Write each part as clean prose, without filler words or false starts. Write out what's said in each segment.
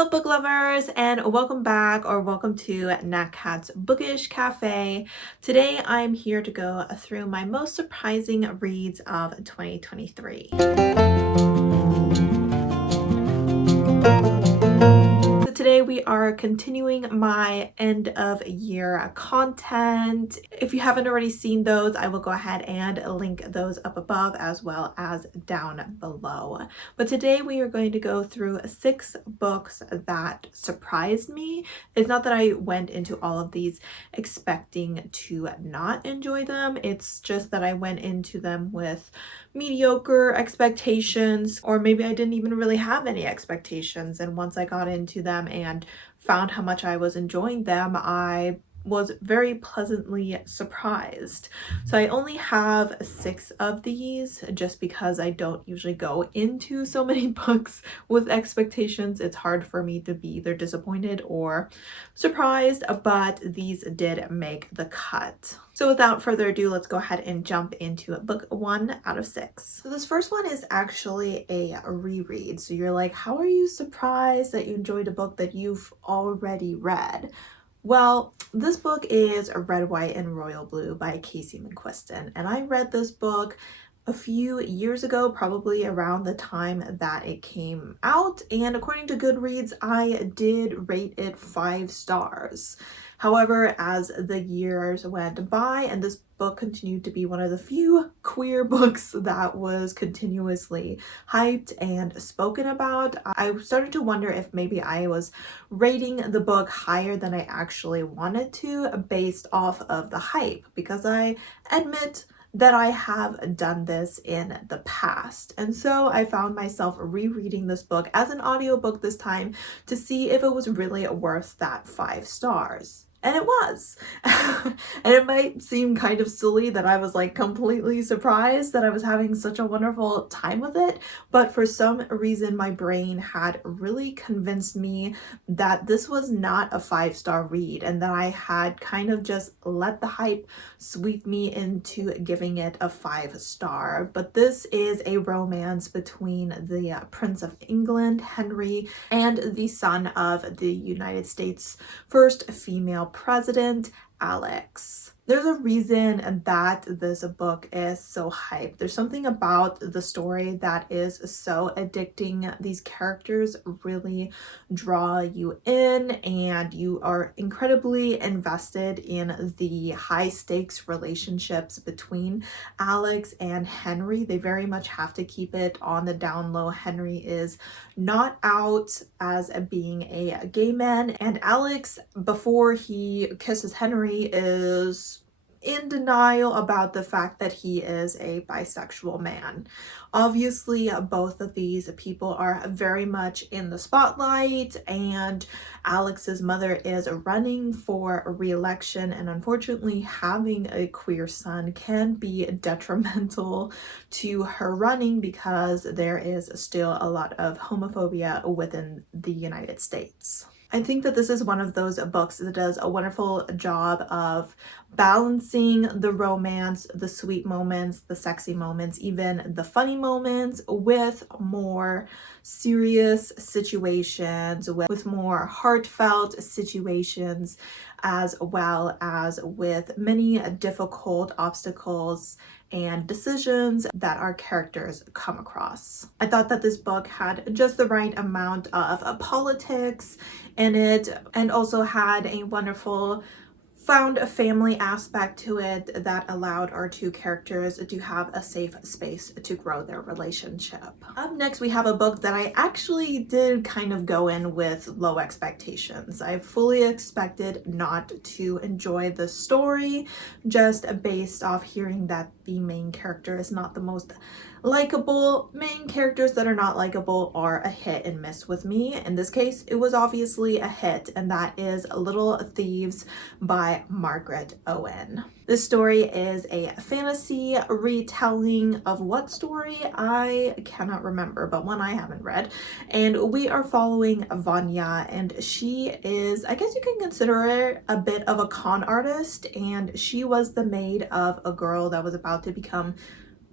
Hello book lovers, and welcome back or welcome to Nat Cat's Bookish Cafe. Today I'm here to go through my most surprising reads of 2023. Today we are continuing my end of year content. If you haven't already seen those, I will go ahead and link those up above as well as down below. But today we are going to go through 6 books that surprised me. It's not that I went into all of these expecting to not enjoy them. It's just that I went into them with mediocre expectations, or maybe I didn't even really have any expectations, and once I got into them and found how much I was enjoying them, I was very pleasantly surprised. So I only have 6 of these just because I don't usually go into so many books with expectations. It's hard for me to be either disappointed or surprised, but these did make the cut. So without further ado, let's go ahead and jump into book 1 out of 6. So this first one is actually a reread. So you're like, how are you surprised that you enjoyed a book that you've already read? Well, this book is Red, White, and Royal Blue by Casey McQuiston, and I read this book a few years ago, probably around the time that it came out, and according to Goodreads, I did rate it 5 stars. However, as the years went by and this book continued to be one of the few queer books that was continuously hyped and spoken about, I started to wonder if maybe I was rating the book higher than I actually wanted to based off of the hype, because I admit that I have done this in the past. And so I found myself rereading this book as an audiobook this time to see if it was really worth that 5 stars. And it was. And it might seem kind of silly that I was like completely surprised that I was having such a wonderful time with it, but for some reason my brain had really convinced me that this was not a 5-star read and that I had kind of just let the hype sweep me into giving it a 5 star. But this is a romance between the Prince of England, Henry, and the son of the United States' first female president, Alex. There's a reason that this book is so hyped. There's something about the story that is so addicting. These characters really draw you in, and you are incredibly invested in the high stakes relationships between Alex and Henry. They very much have to keep it on the down low. Henry is not out as being a gay man, and Alex, before he kisses Henry, is in denial about the fact that he is a bisexual man. Obviously, both of these people are very much in the spotlight, and Alex's mother is running for re-election, and unfortunately having a queer son can be detrimental to her running because there is still a lot of homophobia within the United States. I think that this is one of those books that does a wonderful job of balancing the romance, the sweet moments, the sexy moments, even the funny moments, with more serious situations, with more heartfelt situations, as well as with many difficult obstacles and decisions that our characters come across. I thought that this book had just the right amount of politics in it, and also had a wonderful found a family aspect to it that allowed our 2 characters to have a safe space to grow their relationship. Up next, we have a book that I actually did kind of go in with low expectations. I fully expected not to enjoy the story just based off hearing that the main character is not the most likable. Main characters that are not likable are a hit and miss with me. In this case, it was obviously a hit, and that is Little Thieves by Margaret Owen. This story is a fantasy retelling of what story? I cannot remember, but one I haven't read. And we are following Vanya, and she is, I guess you can consider her a bit of a con artist, and she was the maid of a girl that was about to become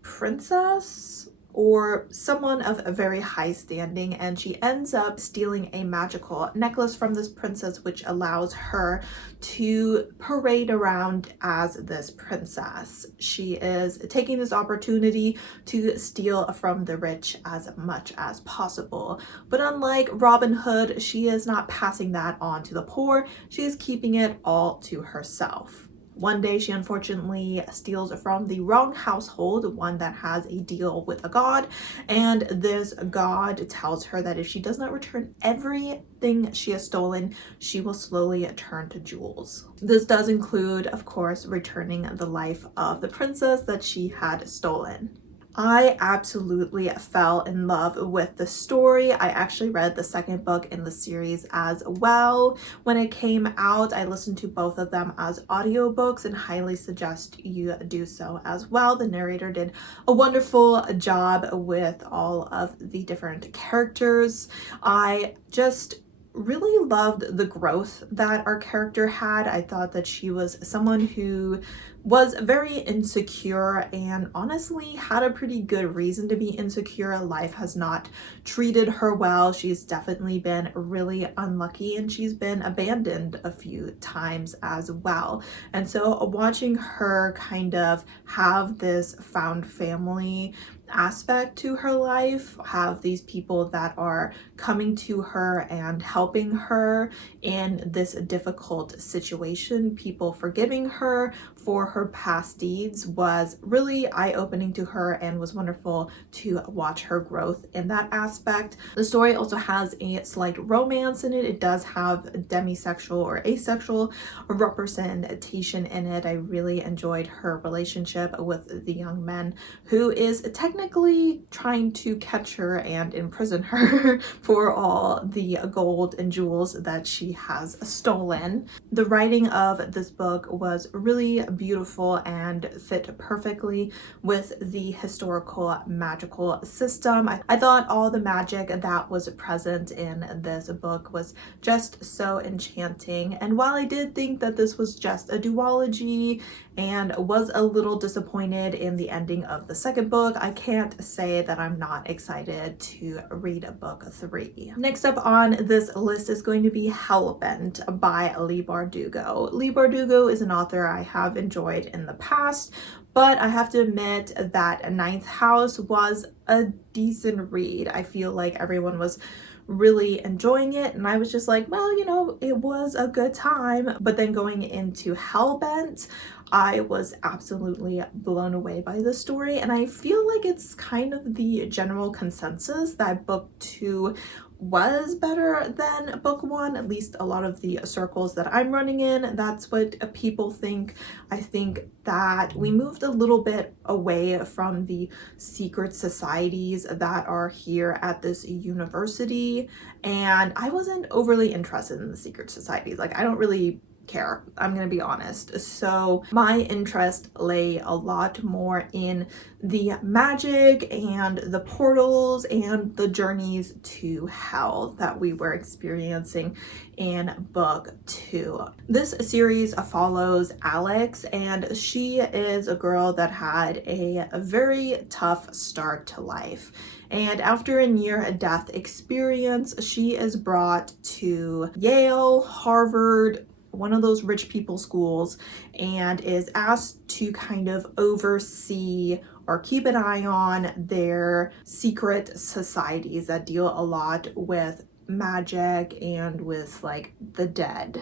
princess or someone of a very high standing, and she ends up stealing a magical necklace from this princess, which allows her to parade around as this princess. She is taking this opportunity to steal from the rich as much as possible. But unlike Robin Hood, she is not passing that on to the poor. She is keeping it all to herself. One day she unfortunately steals from the wrong household, one that has a deal with a god, and this god tells her that if she does not return everything she has stolen, she will slowly turn to jewels. This does include, of course, returning the life of the princess that she had stolen. I absolutely fell in love with the story. I actually read the second book in the series as well. When it came out, I listened to both of them as audiobooks and highly suggest you do so as well. The narrator did a wonderful job with all of the different characters. I just really loved the growth that our character had. I thought that she was someone who was very insecure and honestly had a pretty good reason to be insecure. Life has not treated her well. She's definitely been really unlucky and she's been abandoned a few times as well. And so watching her kind of have this found family aspect to her life, have these people that are coming to her and helping her in this difficult situation, people forgiving her for her past deeds, was really eye-opening to her and was wonderful to watch her growth in that aspect. The story also has a slight romance in it. It does have demisexual or asexual representation in it. I really enjoyed her relationship with the young man who is technically trying to catch her and imprison her for all the gold and jewels that she has stolen. The writing of this book was really beautiful and fit perfectly with the historical magical system. I thought all the magic that was present in this book was just so enchanting. And while I did think that this was just a duology and was a little disappointed in the ending of the second book, I can't say that I'm not excited to read book 3. Next up on this list is going to be Hellbent by Leigh Bardugo. Leigh Bardugo is an author I have enjoyed in the past, but I have to admit that Ninth House was a decent read. I feel like everyone was really enjoying it and I was just like, well, you know, it was a good time. But then going into Hellbent, I was absolutely blown away by the story, and I feel like it's kind of the general consensus that book 2 was better than book 1, at least a lot of the circles that I'm running in. That's what people think. I think that we moved a little bit away from the secret societies that are here at this university, and I wasn't overly interested in the secret societies. Like, I don't really care, I'm gonna be honest. So my interest lay a lot more in the magic and the portals and the journeys to hell that we were experiencing in book 2. This series follows Alex, and she is a girl that had a very tough start to life. And after a near-death experience, she is brought to Yale, Harvard, one of those rich people schools, and is asked to kind of oversee or keep an eye on their secret societies that deal a lot with magic and with like the dead.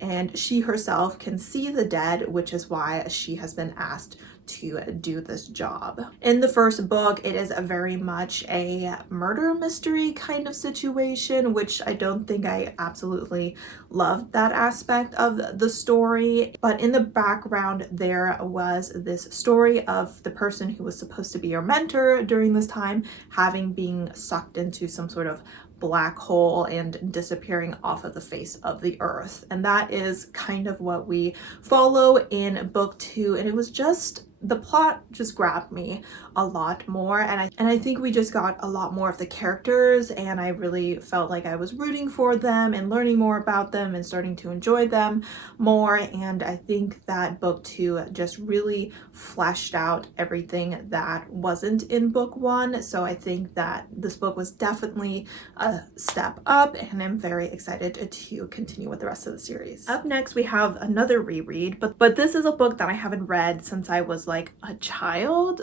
And she herself can see the dead, which is why she has been asked to do this job. In the first book, it is a very much a murder mystery kind of situation, which I don't think I absolutely loved that aspect of the story. But in the background, there was this story of the person who was supposed to be your mentor during this time having been sucked into some sort of black hole and disappearing off of the face of the earth. And that is kind of what we follow in book 2. And it was just the plot just grabbed me a lot more, and I think we just got a lot more of the characters, and I really felt like I was rooting for them and learning more about them and starting to enjoy them more. And I think that book 2 just really fleshed out everything that wasn't in book 1. So I think that this book was definitely a step up, and I'm very excited to continue with the rest of the series. Up next, we have another reread, but this is a book that I haven't read since I was like a child,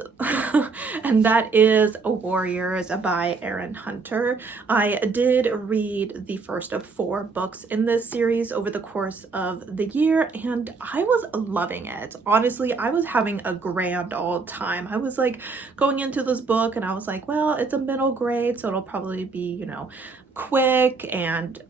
and that is Warriors by Erin Hunter. I did read the first of 4 books in this series over the course of the year, and I was loving it. Honestly, I was having a grand old time. I was like going into this book and I was like, well, it's a middle grade, so it'll probably be, you know, quick and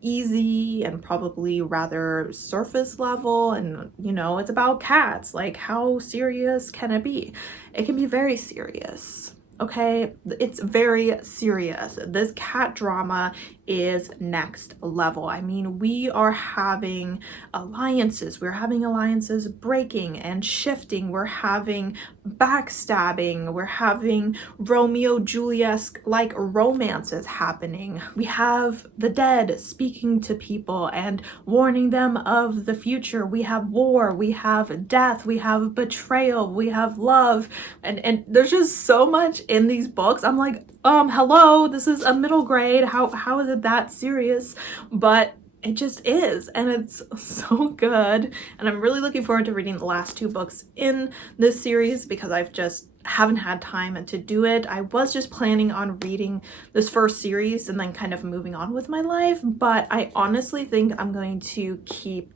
easy and probably rather surface level, and you know, it's about cats. Like, how serious can it be? It can be very serious. Okay, it's very serious. This cat drama is next level. I mean, we are having alliances. We're having alliances breaking and shifting. We're having backstabbing. We're having Romeo Juliet like romances happening. We have the dead speaking to people and warning them of the future. We have war. We have death. We have betrayal. We have love. And there's just so much in these books. I'm like, hello, this is a middle grade. How is it that serious? But it just is, and it's so good, and I'm really looking forward to reading the last 2 books in this series because I've just haven't had time to do it. I was just planning on reading this first series and then kind of moving on with my life, but I honestly think I'm going to keep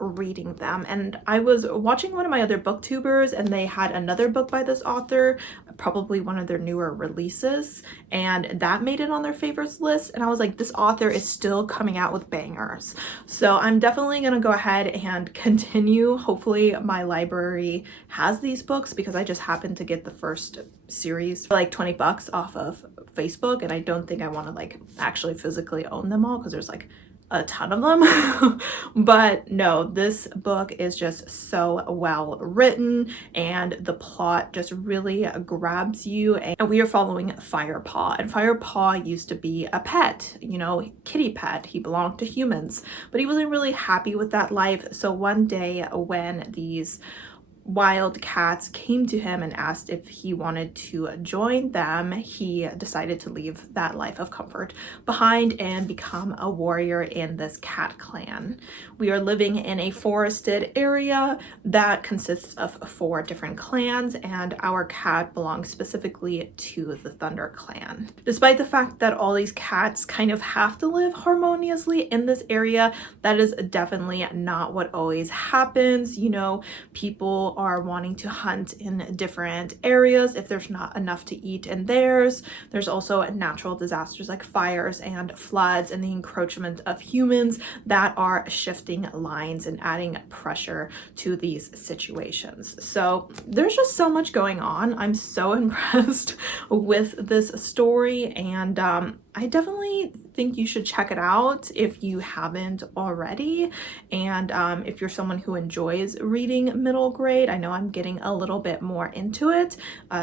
reading them. And I was watching one of my other booktubers, and they had another book by this author, probably one of their newer releases, and that made it on their favorites list, and I was like, this author is still coming out with bangers. So I'm definitely gonna go ahead and continue. Hopefully my library has these books, because I just happened to get the first series for like 20 bucks off of Facebook, and I don't think I want to like actually physically own them all because there's like a ton of them. But no, this book is just so well written, and the plot just really grabs you. And we are following Firepaw, and Firepaw used to be a pet, you know, kitty pet. He belonged to humans, but he wasn't really happy with that life. So one day when these wild cats came to him and asked if he wanted to join them, he decided to leave that life of comfort behind and become a warrior in this cat clan. We are living in a forested area that consists of 4 different clans, and our cat belongs specifically to the Thunder clan. Despite the fact that all these cats kind of have to live harmoniously in this area, that is definitely not what always happens. You know, people are wanting to hunt in different areas if there's not enough to eat in theirs. There's also natural disasters like fires and floods and the encroachment of humans that are shifting lines and adding pressure to these situations. So there's just so much going on. I'm so impressed with this story, and I definitely think you should check it out if you haven't already. And if you're someone who enjoys reading middle grade, I know I'm getting a little bit more into it.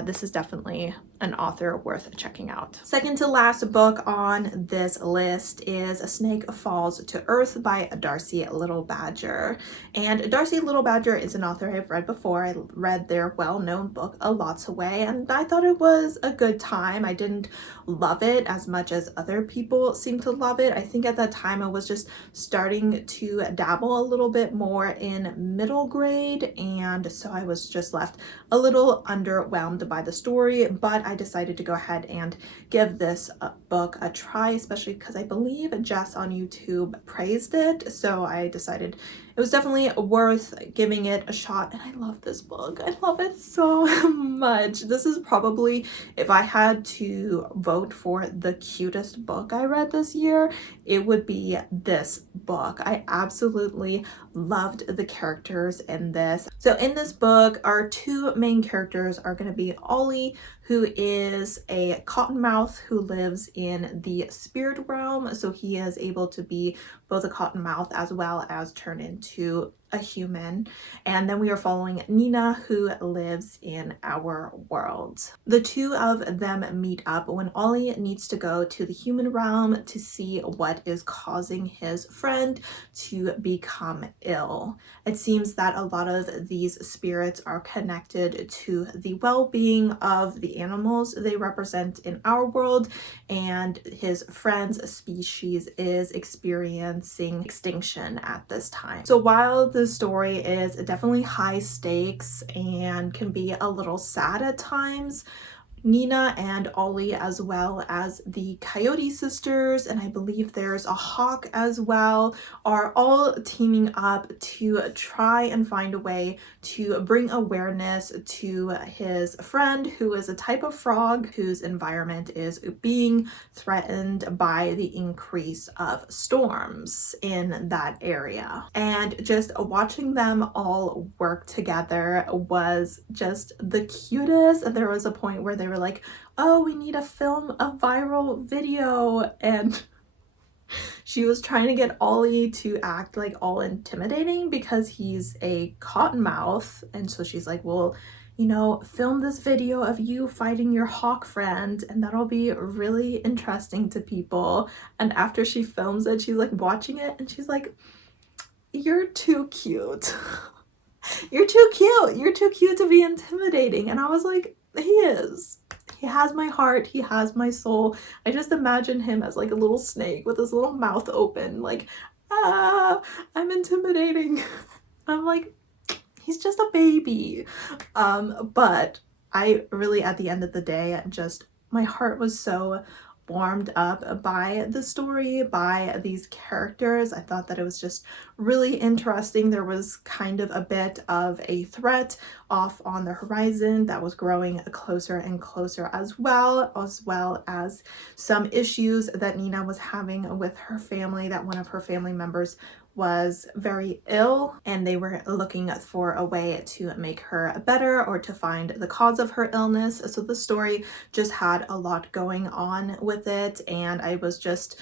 This is definitely an author worth checking out. Second to last book on this list is A Snake Falls to Earth by Darcy Little Badger. And Darcy Little Badger is an author I've read before. I read their well-known book A Lots Away, and I thought it was a good time. I didn't love it as much as other people seem to love it. I think at that time I was just starting to dabble a little bit more in middle grade, and so I was just left a little underwhelmed by the story, but I decided to go ahead and give this book a try, especially because I believe Jess on YouTube praised it, so I decided it was definitely worth giving it a shot. And I love this book. I love it so much. This is probably, if I had to vote for the cutest book I read this year, it would be this book. I absolutely loved the characters in this. So in this book, our 2 main characters are going to be Ollie, who is a cottonmouth who lives in the spirit realm. So he is able to be both a cottonmouth as well as turn into a human. And then we are following Nina, who lives in our world. The two of them meet up when Ollie needs to go to the human realm to see what is causing his friend to become ill. It seems that a lot of these spirits are connected to the well-being of the animals they represent in our world, and his friend's species is experiencing extinction at this time. So while the story is definitely high stakes and can be a little sad at times, Nina and Ollie, as well as the Coyote sisters, and I believe there's a hawk as well, are all teaming up to try and find a way to bring awareness to his friend, who is a type of frog whose environment is being threatened by the increase of storms in that area. And just watching them all work together was just the cutest. There was a point where they were like, oh, we need to film a viral video, and she was trying to get Ollie to act like all intimidating because he's a cottonmouth, and so she's like, well, you know, film this video of you fighting your hawk friend and that'll be really interesting to people. And after she films it, she's like watching it and she's like, you're too cute. You're too cute. You're too cute to be intimidating. And I was like, he is. He has my heart. He has my soul. I just imagine him as like a little snake with his little mouth open, like, I'm intimidating. I'm like, he's just a baby. But I really, at the end of the day, just, my heart was so warmed up by the story, by these characters. I thought that it was just really interesting. There was kind of a bit of a threat off on the horizon that was growing closer and closer, as well as some issues that Nina was having with her family, that one of her family members was very ill and they were looking for a way to make her better or to find the cause of her illness. So the story just had a lot going on with it, and I was just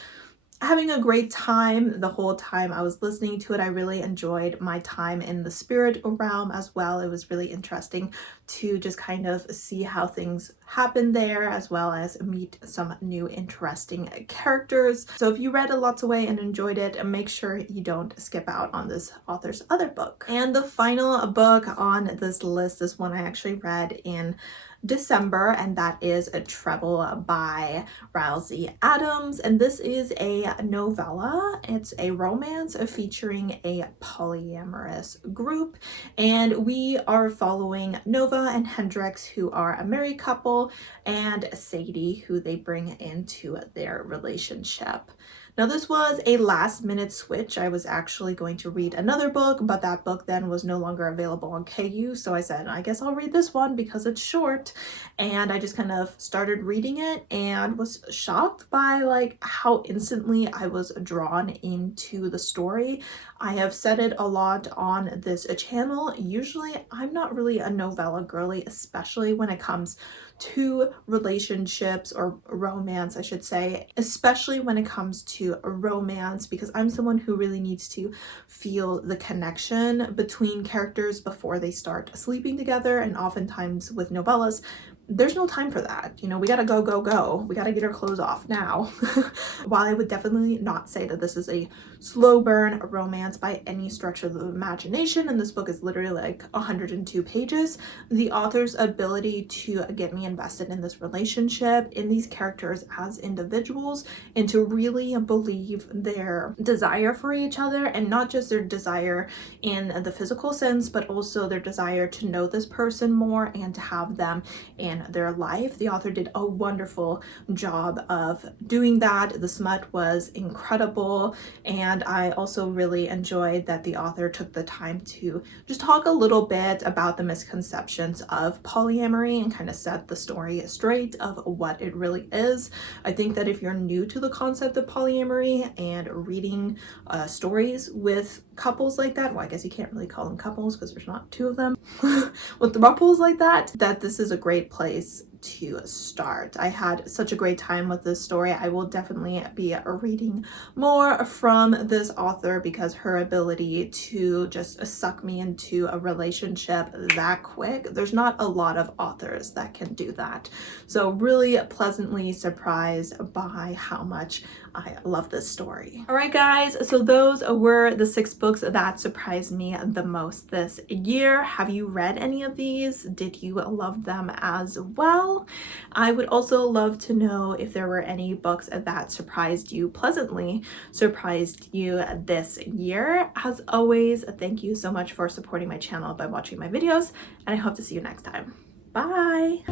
having a great time the whole time I was listening to it. I really enjoyed my time in the spirit realm as well. It was really interesting to just kind of see how things happen there, as well as meet some new interesting characters. So if you read A Lot's Away and enjoyed it, make sure you don't skip out on this author's other book. And the final book on this list is one I actually read in December, and that is a Treble by Rousey Adams, and this is a novella. It's a romance featuring a polyamorous group, and we are following Nova and Hendrix, who are a married couple, and Sadie, who they bring into their relationship. Now, this was a last minute switch. I was actually going to read another book, but that book then was no longer available on KU. So I said, I guess I'll read this one because it's short. And I just kind of started reading it and was shocked by like how instantly I was drawn into the story. I have said it a lot on this channel. Usually I'm not really a novella girly, especially when it comes to relationships, or romance, I should say, especially when it comes to romance, because I'm someone who really needs to feel the connection between characters before they start sleeping together. And oftentimes with novellas, there's no time for that. You know, we gotta go. We gotta get our clothes off now. While I would definitely not say that this is a slow burn romance by any stretch of the imagination, and this book is literally like 102 pages, the author's ability to get me invested in this relationship, in these characters as individuals, and to really believe their desire for each other, and not just their desire in the physical sense, but also their desire to know this person more and to have them in their life. The author did a wonderful job of doing that. The smut was incredible, and I also really enjoyed that the author took the time to just talk a little bit about the misconceptions of polyamory and kind of set the story straight of what it really is. I think that if you're new to the concept of polyamory and reading stories with couples like that, well, I guess you can't really call them couples because there's not two of them, with throuples like that, that this is a great place to start. I had such a great time with this story. I will definitely be reading more from this author because her ability to just suck me into a relationship that quick, there's not a lot of authors that can do that. So really pleasantly surprised by how much I love this story. All right, guys, so those were the 6 books that surprised me the most this year. Have you read any of these? Did you love them as well? I would also love to know if there were any books that surprised you, pleasantly surprised you this year. As always, thank you so much for supporting my channel by watching my videos, and I hope to see you next time. Bye!